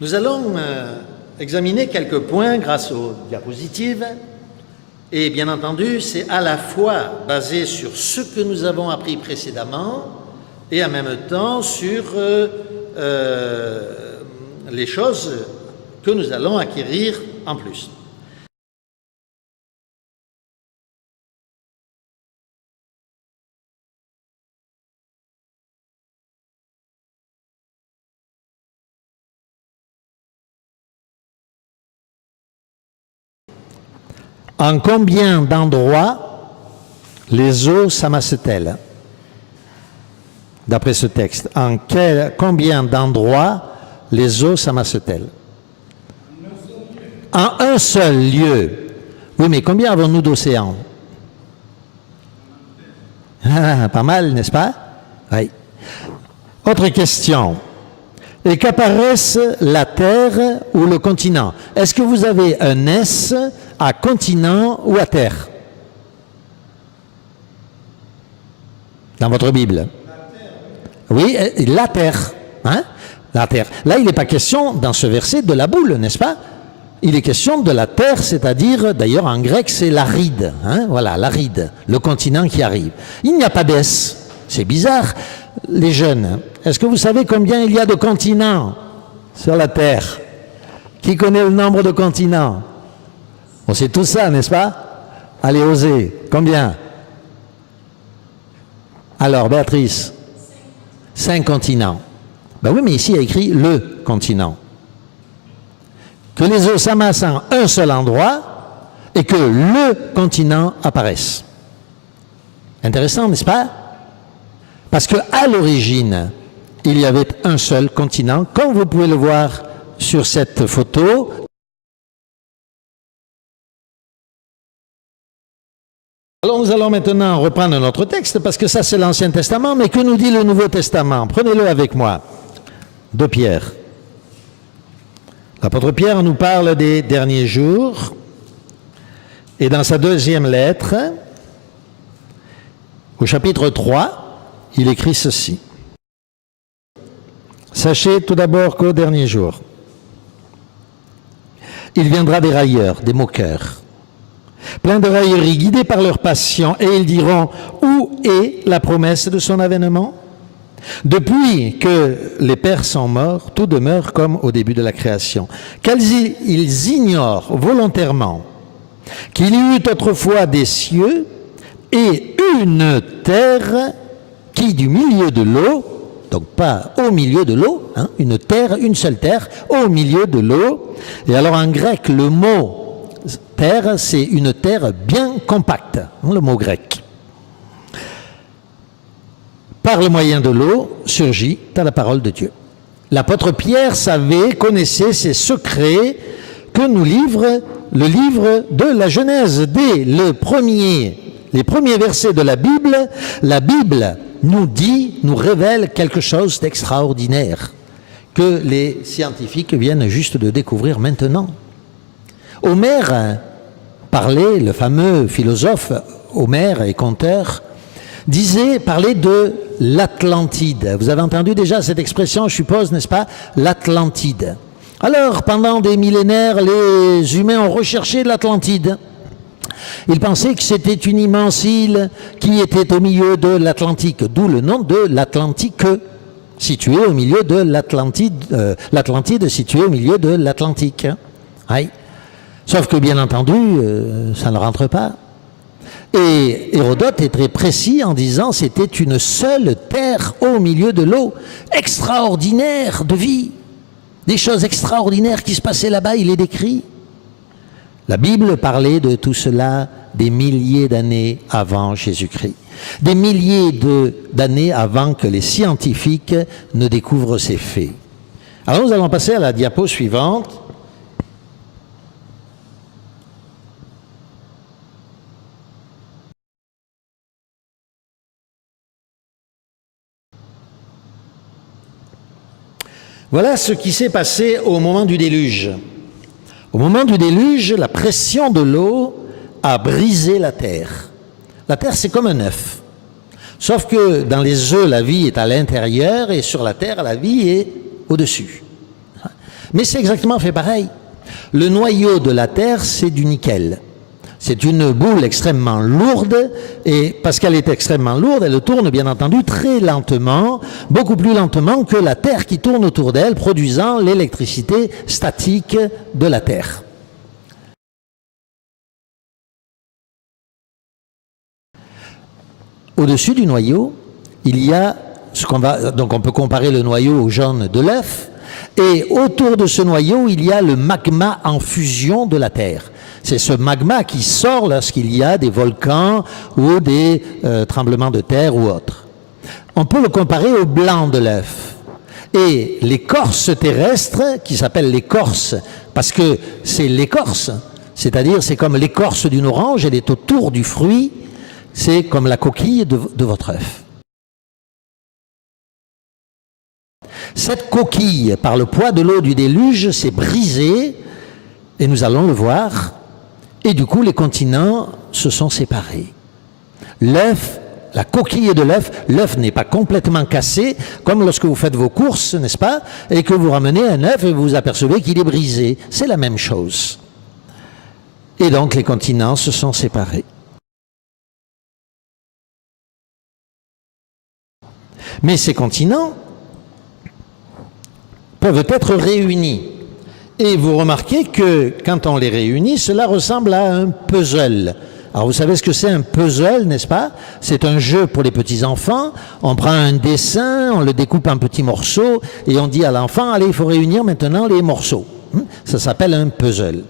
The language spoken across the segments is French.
Nous allons examiner quelques points grâce aux diapositives. Et bien entendu, c'est à la fois basé sur ce que nous avons appris précédemment et en même temps sur les choses que nous allons acquérir en plus. En combien d'endroits les eaux s'amassent-elles? D'après ce texte, combien d'endroits les eaux s'amassent-elles? En un seul lieu. Oui, mais combien avons-nous d'océans? Pas mal, n'est-ce pas? Oui. Autre question. Et qu'apparaisse la Terre ou le continent? Est-ce que vous avez un S à continent ou à terre dans votre Bible? Oui, la terre. Hein? La terre. Là, il n'est pas question, dans ce verset, de la boule, n'est-ce pas? Il est question de la terre, c'est-à-dire, d'ailleurs en grec, c'est l'aride. Hein? Voilà, l'aride, le continent qui arrive. Il n'y a pas d'S. C'est bizarre. Les jeunes, est-ce que vous savez combien il y a de continents sur la Terre? Qui connaît le nombre de continents? On sait tout ça, n'est-ce pas? Allez, osez. Combien? Alors, Béatrice? 5 continents. Ben oui, mais ici, il y a écrit le continent. Que les eaux s'amassent en un seul endroit et que le continent apparaisse. Intéressant, n'est-ce pas? Parce qu'à l'origine, il y avait un seul continent, comme vous pouvez le voir sur cette photo. Alors nous allons maintenant reprendre notre texte, parce que ça c'est l'Ancien Testament, mais que nous dit le Nouveau Testament? Prenez-le avec moi, de Pierre. L'apôtre Pierre nous parle des derniers jours, et dans sa deuxième lettre, au chapitre 3, il écrit ceci. Sachez tout d'abord qu'au dernier jour, il viendra des railleurs, des moqueurs, pleins de railleries, guidés par leur passion, et ils diront, où est la promesse de son avènement? Depuis que les pères sont morts, tout demeure comme au début de la création. Ils ignorent volontairement qu'il y eut autrefois des cieux et une terre qui du milieu de l'eau, donc pas au milieu de l'eau, hein, une terre, une seule terre, au milieu de l'eau. Et alors en grec, le mot terre, c'est une terre bien compacte, hein, le mot grec. Par le moyen de l'eau surgit à la parole de Dieu. L'apôtre Pierre connaissait ces secrets que nous livre le livre de la Genèse. Dès les premiers versets de la Bible nous révèle quelque chose d'extraordinaire que les scientifiques viennent juste de découvrir maintenant. Homère parlait, le fameux philosophe Homère et conteur, parlait de l'Atlantide. Vous avez entendu déjà cette expression, je suppose, n'est-ce pas? L'Atlantide. Alors, pendant des millénaires, les humains ont recherché l'Atlantide. Ils pensaient que c'était une immense île qui était au milieu de l'Atlantique, d'où le nom de l'Atlantique, située au milieu de l'Atlantide située au milieu de l'Atlantique. Oui. Sauf que, bien entendu, ça ne rentre pas. Et Hérodote est très précis en disant que c'était une seule terre au milieu de l'eau, extraordinaire de vie. Des choses extraordinaires qui se passaient là-bas, il les décrit. La Bible parlait de tout cela des milliers d'années avant Jésus-Christ. Des milliers d'années avant que les scientifiques ne découvrent ces faits. Alors nous allons passer à la diapo suivante. Voilà ce qui s'est passé au moment du déluge. Au moment du déluge, la pression de l'eau a brisé la terre. La terre, c'est comme un œuf. Sauf que dans les œufs, la vie est à l'intérieur et sur la terre, la vie est au-dessus. Mais c'est exactement fait pareil. Le noyau de la Terre, c'est du nickel. C'est une boule extrêmement lourde, et parce qu'elle est extrêmement lourde, elle tourne bien entendu très lentement, beaucoup plus lentement que la Terre qui tourne autour d'elle, produisant l'électricité statique de la Terre. Au-dessus du noyau, il y a ce qu'on va, donc on peut comparer le noyau au jaune de l'œuf, et autour de ce noyau, il y a le magma en fusion de la Terre. C'est ce magma qui sort lorsqu'il y a des volcans ou des tremblements de terre ou autres. On peut le comparer au blanc de l'œuf. Et l'écorce terrestre, qui s'appelle l'écorce, parce que c'est l'écorce, c'est-à-dire c'est comme l'écorce d'une orange, elle est autour du fruit, c'est comme la coquille de votre œuf. Cette coquille, par le poids de l'eau du déluge, s'est brisée, et nous allons le voir. Et du coup, les continents se sont séparés. L'œuf, la coquille de l'œuf n'est pas complètement cassé, comme lorsque vous faites vos courses, n'est-ce pas, et que vous ramenez un œuf et vous vous apercevez qu'il est brisé. C'est la même chose. Et donc, les continents se sont séparés. Mais ces continents peuvent être réunis. Et vous remarquez que quand on les réunit, cela ressemble à un puzzle. Alors vous savez ce que c'est un puzzle, n'est-ce pas? C'est un jeu pour les petits-enfants. On prend un dessin, on le découpe en petits morceaux et on dit à l'enfant, allez, il faut réunir maintenant les morceaux. Ça s'appelle un puzzle.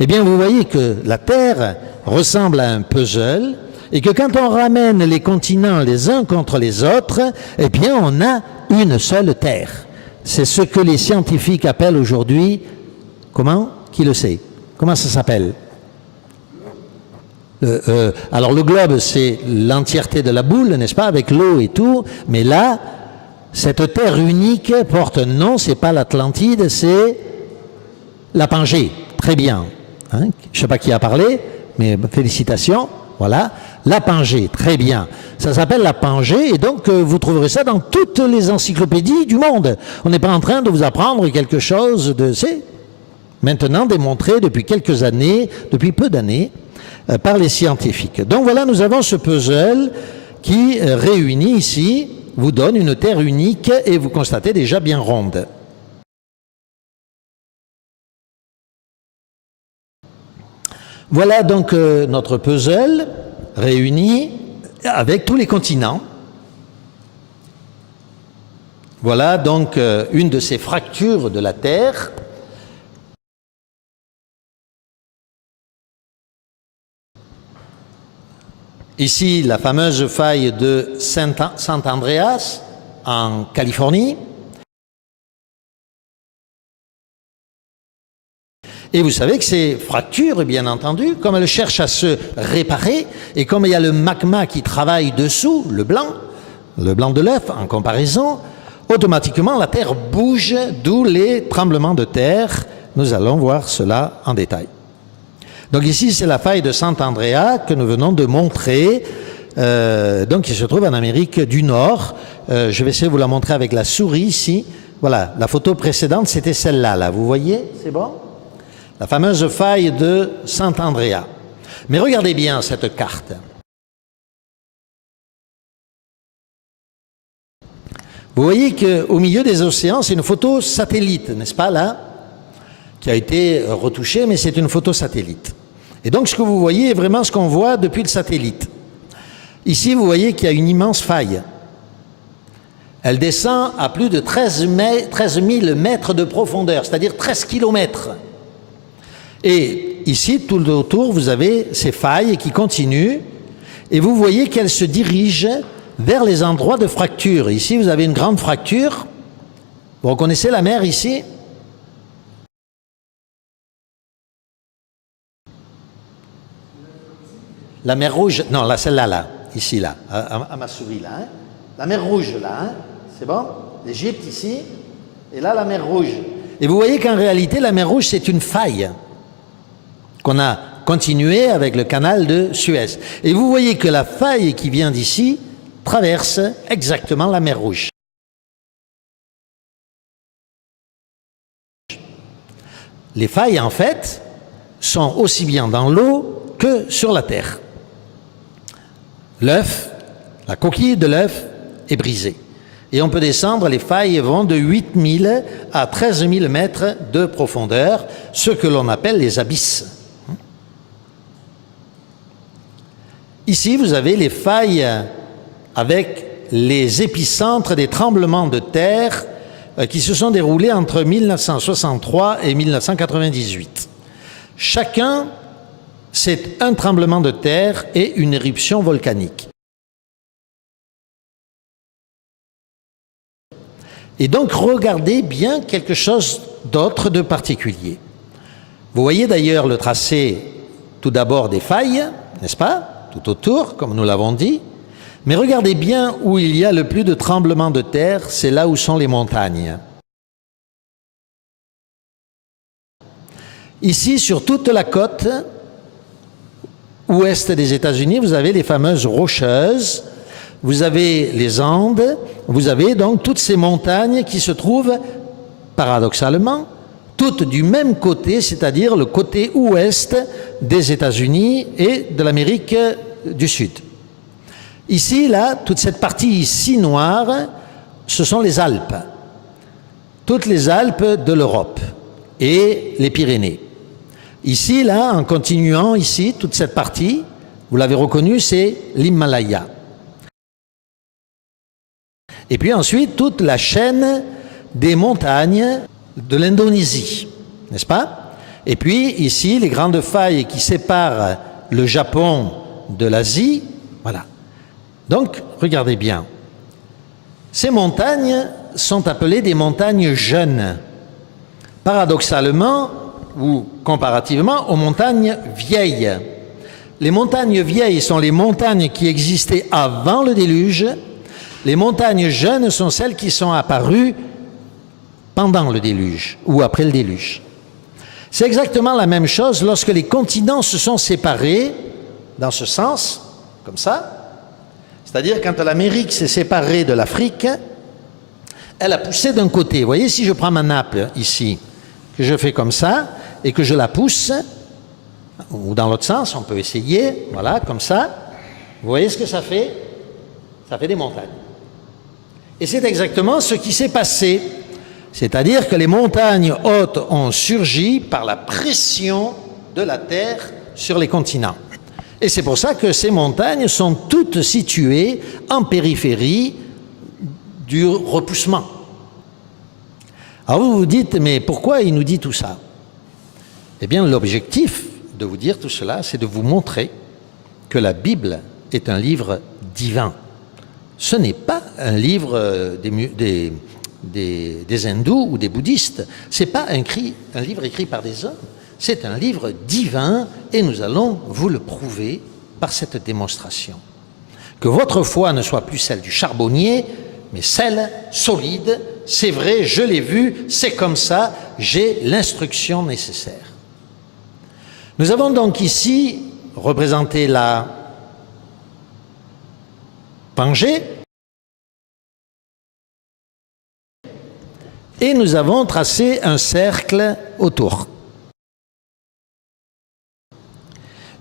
Eh bien, vous voyez que la Terre ressemble à un puzzle et que quand on ramène les continents les uns contre les autres, eh bien, on a une seule Terre. C'est ce que les scientifiques appellent aujourd'hui. Comment? Qui le sait? Comment ça s'appelle? Alors le globe, c'est l'entièreté de la boule, n'est-ce pas, avec l'eau et tout, mais là, cette terre unique porte un nom, c'est pas l'Atlantide, c'est la Pangée. Très bien. Hein? Je ne sais pas qui a parlé, mais félicitations. Voilà, la Pangée, très bien. Ça s'appelle la Pangée, et donc vous trouverez ça dans toutes les encyclopédies du monde. On n'est pas en train de vous apprendre quelque chose de... C'est maintenant démontré depuis quelques années, depuis peu d'années, par les scientifiques. Donc voilà, nous avons ce puzzle qui réunit ici, vous donne une Terre unique, et vous constatez déjà bien ronde. Voilà donc notre puzzle réuni avec tous les continents. Voilà donc une de ces fractures de la Terre. Ici, la fameuse faille de Sant Andreas en Californie. Et vous savez que ces fractures, bien entendu, comme elles cherchent à se réparer, et comme il y a le magma qui travaille dessous, le blanc de l'œuf en comparaison, automatiquement la Terre bouge, d'où les tremblements de terre. Nous allons voir cela en détail. Donc ici, c'est la faille de Sant Andreas que nous venons de montrer, donc qui se trouve en Amérique du Nord. Je vais essayer de vous la montrer avec la souris ici. Voilà, la photo précédente, c'était celle-là, là. Vous voyez? C'est bon? La fameuse faille de Sant Andreas. Mais regardez bien cette carte. Vous voyez qu'au milieu des océans, c'est une photo satellite, n'est-ce pas, là, qui a été retouchée, mais c'est une photo satellite. Et donc, ce que vous voyez est vraiment ce qu'on voit depuis le satellite. Ici, vous voyez qu'il y a une immense faille. Elle descend à plus de 13 000 mètres de profondeur, c'est-à-dire 13 kilomètres. Et ici, tout autour, vous avez ces failles qui continuent, et vous voyez qu'elles se dirigent vers les endroits de fracture. Ici, vous avez une grande fracture. Vous reconnaissez la mer ici? La mer Rouge, non, là, celle-là, là, ici, là, à ma souris, là. Hein? La mer Rouge, là, hein? C'est bon? L'Égypte, ici, et là, la mer Rouge. Et vous voyez qu'en réalité, la mer Rouge, c'est une faille qu'on a continué avec le canal de Suez. Et vous voyez que la faille qui vient d'ici traverse exactement la mer Rouge. Les failles, en fait, sont aussi bien dans l'eau que sur la terre. L'œuf, la coquille de l'œuf est brisée. Et on peut descendre, les failles vont de 8000 à 13 000 mètres de profondeur, ce que l'on appelle les abysses. Ici, vous avez les failles avec les épicentres des tremblements de terre qui se sont déroulés entre 1963 et 1998. Chacun, c'est un tremblement de terre et une éruption volcanique. Et donc, regardez bien quelque chose d'autre de particulier. Vous voyez d'ailleurs le tracé, tout d'abord des failles, n'est-ce pas? Tout autour, comme nous l'avons dit. Mais regardez bien où il y a le plus de tremblements de terre, c'est là où sont les montagnes. Ici, sur toute la côte ouest des États-Unis, vous avez les fameuses Rocheuses, vous avez les Andes, vous avez donc toutes ces montagnes qui se trouvent, paradoxalement, toutes du même côté, c'est-à-dire le côté ouest des États-Unis et de l'Amérique du Sud. Ici, là, toute cette partie ici noire, ce sont les Alpes. Toutes les Alpes de l'Europe et les Pyrénées. Ici, là, en continuant ici, toute cette partie, vous l'avez reconnu, c'est l'Himalaya. Et puis ensuite, toute la chaîne des montagnes de l'Indonésie, n'est-ce pas? Et puis ici, les grandes failles qui séparent le Japon de l'Asie, voilà. Donc, regardez bien. Ces montagnes sont appelées des montagnes jeunes, paradoxalement ou comparativement aux montagnes vieilles. Les montagnes vieilles sont les montagnes qui existaient avant le déluge. Les montagnes jeunes sont celles qui sont apparues pendant le déluge ou après le déluge. C'est exactement la même chose lorsque les continents se sont séparés dans ce sens, comme ça. C'est-à-dire quand l'Amérique s'est séparée de l'Afrique, elle a poussé d'un côté. Vous voyez, si je prends ma nappe ici, que je fais comme ça, et que je la pousse, ou dans l'autre sens, on peut essayer, voilà, comme ça. Vous voyez ce que ça fait? Ça fait des montagnes. Et c'est exactement ce qui s'est passé. C'est-à-dire que les montagnes hautes ont surgi par la pression de la Terre sur les continents. Et c'est pour ça que ces montagnes sont toutes situées en périphérie du repoussement. Alors vous vous dites, mais pourquoi il nous dit tout ça? Eh bien, l'objectif de vous dire tout cela, c'est de vous montrer que la Bible est un livre divin. Ce n'est pas un livre des hindous ou des bouddhistes. Ce n'est pas un livre écrit par des hommes. C'est un livre divin et nous allons vous le prouver par cette démonstration. Que votre foi ne soit plus celle du charbonnier, mais celle solide. C'est vrai, je l'ai vu, c'est comme ça, j'ai l'instruction nécessaire. Nous avons donc ici représenté la Pangée et nous avons tracé un cercle autour.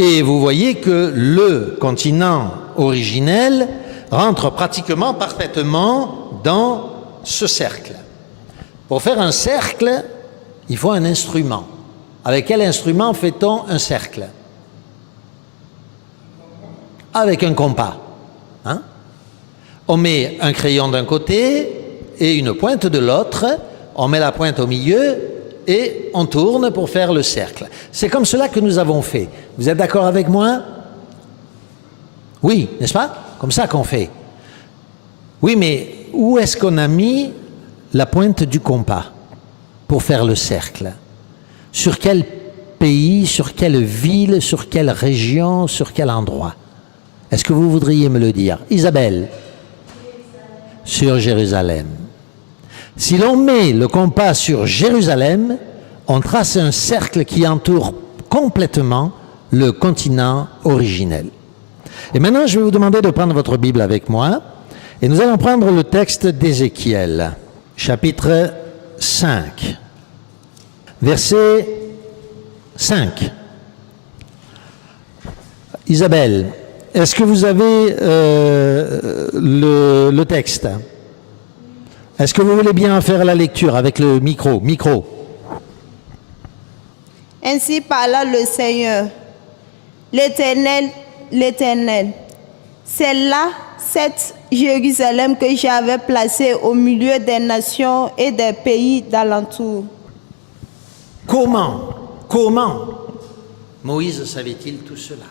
Et vous voyez que le continent originel rentre pratiquement parfaitement dans ce cercle. Pour faire un cercle, il faut un instrument. Avec quel instrument fait-on un cercle? Avec un compas. Hein? On met un crayon d'un côté et une pointe de l'autre, on met la pointe au milieu et on tourne pour faire le cercle. C'est comme cela que nous avons fait. Vous êtes d'accord avec moi? Oui, n'est-ce pas? Comme ça qu'on fait. Oui, mais où est-ce qu'on a mis la pointe du compas pour faire le cercle? Sur quel pays, sur quelle ville, sur quelle région, sur quel endroit? Est-ce que vous voudriez me le dire? Isabelle? Sur Jérusalem. Si l'on met le compas sur Jérusalem, on trace un cercle qui entoure complètement le continent originel. Et maintenant, je vais vous demander de prendre votre Bible avec moi et nous allons prendre le texte d'Ézéchiel, chapitre 5. verset 5. Isabelle, est-ce que vous avez le texte? Est-ce que vous voulez bien faire la lecture avec le micro? Ainsi parla le Seigneur, l'Éternel, c'est là cette Jérusalem que j'avais placée au milieu des nations et des pays d'alentour. Comment Moïse savait-il tout cela?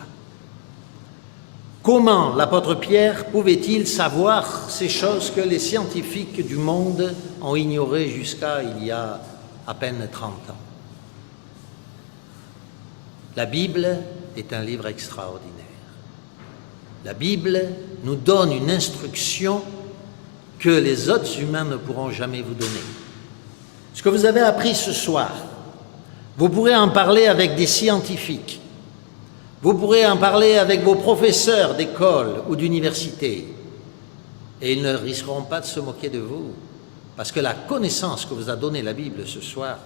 Comment l'apôtre Pierre pouvait-il savoir ces choses que les scientifiques du monde ont ignorées jusqu'à il y a à peine 30 ans? La Bible est un livre extraordinaire. La Bible nous donne une instruction que les autres humains ne pourront jamais vous donner. Ce que vous avez appris ce soir, vous pourrez en parler avec des scientifiques, vous pourrez en parler avec vos professeurs d'école ou d'université, et ils ne risqueront pas de se moquer de vous, parce que la connaissance que vous a donnée la Bible ce soir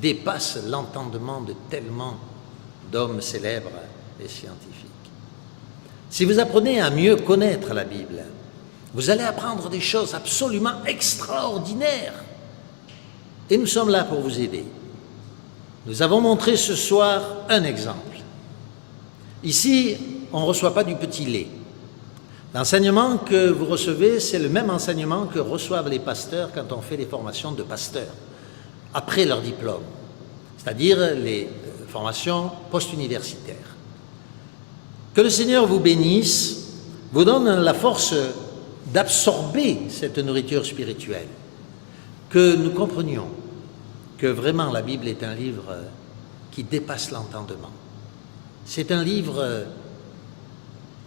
dépasse l'entendement de tellement d'hommes célèbres et scientifiques. Si vous apprenez à mieux connaître la Bible, vous allez apprendre des choses absolument extraordinaires. Et nous sommes là pour vous aider. Nous avons montré ce soir un exemple. Ici, on ne reçoit pas du petit lait. L'enseignement que vous recevez, c'est le même enseignement que reçoivent les pasteurs quand on fait les formations de pasteurs, après leur diplôme, c'est-à-dire les formations post-universitaires. Que le Seigneur vous bénisse, vous donne la force d'absorber cette nourriture spirituelle, que nous comprenions que vraiment la Bible est un livre qui dépasse l'entendement. C'est un livre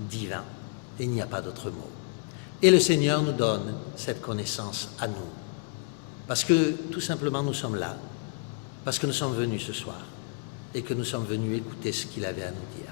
divin, et il n'y a pas d'autre mot. Et le Seigneur nous donne cette connaissance à nous, parce que tout simplement nous sommes là, parce que nous sommes venus ce soir, et que nous sommes venus écouter ce qu'il avait à nous dire.